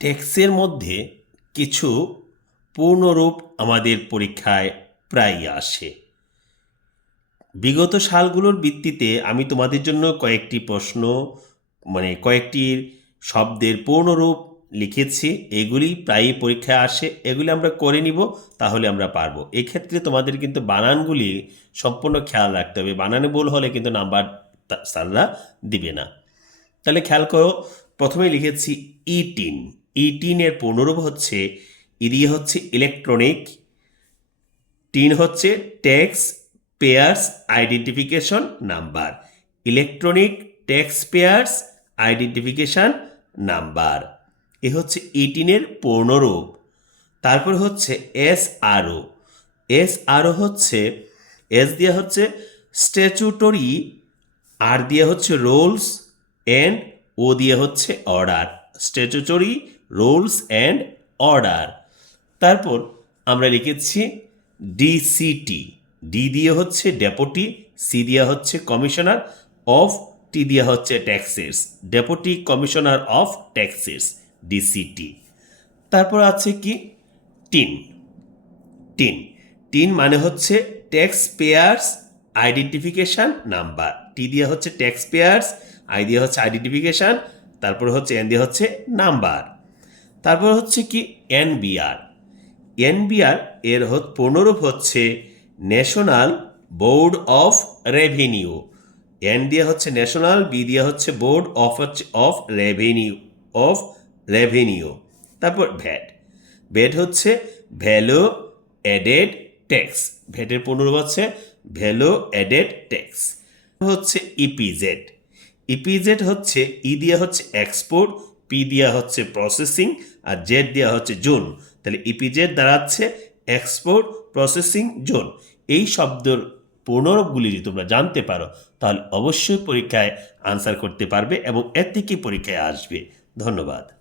টেক্সের মধ্যে কিছু পূর্ণরূপ আমাদের পরীক্ষায় প্রায়ই আসে। বিগত সালগুলোর ভিত্তিতে আমি তোমাদের জন্য কয়েকটি প্রশ্ন মানে কয়েকটি শব্দের পূর্ণরূপ লিখেছি। এগুলি প্রায়ই পরীক্ষায় আসে। এগুলি আমরা করে নিব, তাহলে আমরা পারব। এক্ষেত্রে তোমাদের কিন্তু বানানগুলি সম্পূর্ণ খেয়াল রাখতে হবে। বানানে ভুল হলে কিন্তু নাম্বার স্যাররা দিবে না। তাহলে খেয়াল করো প্রথমে লিখেছি ই টিন ই টিনের পূর্ণরূপ হচ্ছে ই দিয়ে হচ্ছে ইলেকট্রনিক টিন হচ্ছে tax payers identification number electronic tax payers identification number এ হচ্ছে ইটিনের পূর্ণরূপ। তারপর হচ্ছে এস আরও এস আরও হচ্ছে এস দিয়ে হচ্ছে স্ট্যাচুটরি আর দিয়ে হচ্ছে রোলস অ্যান্ড ও দিয়ে হচ্ছে order statutory rules and order তারপর আমরা লিখেছি ডিসিটি ডি দিয়ে হচ্ছে ডেপুটি সি দিয়ে হচ্ছে কমিশনার অফ টি দিয়ে হচ্ছে taxes deputy commissioner of taxes DCT তারপর আছে কি? টিন টিন টিন মানে হচ্ছে tax payers identification number T দিয়ে হচ্ছে ট্যাক্স পেয়ার্স আই দিয়ে হচ্ছে আইডেন্টিফিকেশান তারপর হচ্ছে এন দিয়ে হচ্ছে নাম্বার। তারপর হচ্ছে কি এনবিআর। এনবিআর এর পূর্ণরূপ হচ্ছে national board of revenue N দিয়ে হচ্ছে ন্যাশনাল বি দিয়ে হচ্ছে বোর্ড অফ হচ্ছে অফ রেভিনিউ অফ রেভিনিউ তারপর ভ্যাট। ভ্যাট হচ্ছে ভ্যালু অ্যাডেড ট্যাক্স। ভ্যাটের পূর্ণরূপ হচ্ছে ভ্যালু অ্যাডেড ট্যাক্স। হচ্ছে ইপিজেড ইপিজেড হচ্ছে ই দিয়া হচ্ছে এক্সপোর্ট পি দিয়া হচ্ছে প্রসেসিং আর জেড দেওয়া হচ্ছে জোন। তাহলে ইপিজেড দাঁড়াচ্ছে এক্সপোর্ট প্রসেসিং জোন। এই শব্দের পূর্ণরূপগুলি যদি তোমরা জানতে পারো, তাহলে অবশ্যই পরীক্ষায় আনসার করতে পারবে এবং এর থেকে পরীক্ষায় আসবে। ধন্যবাদ।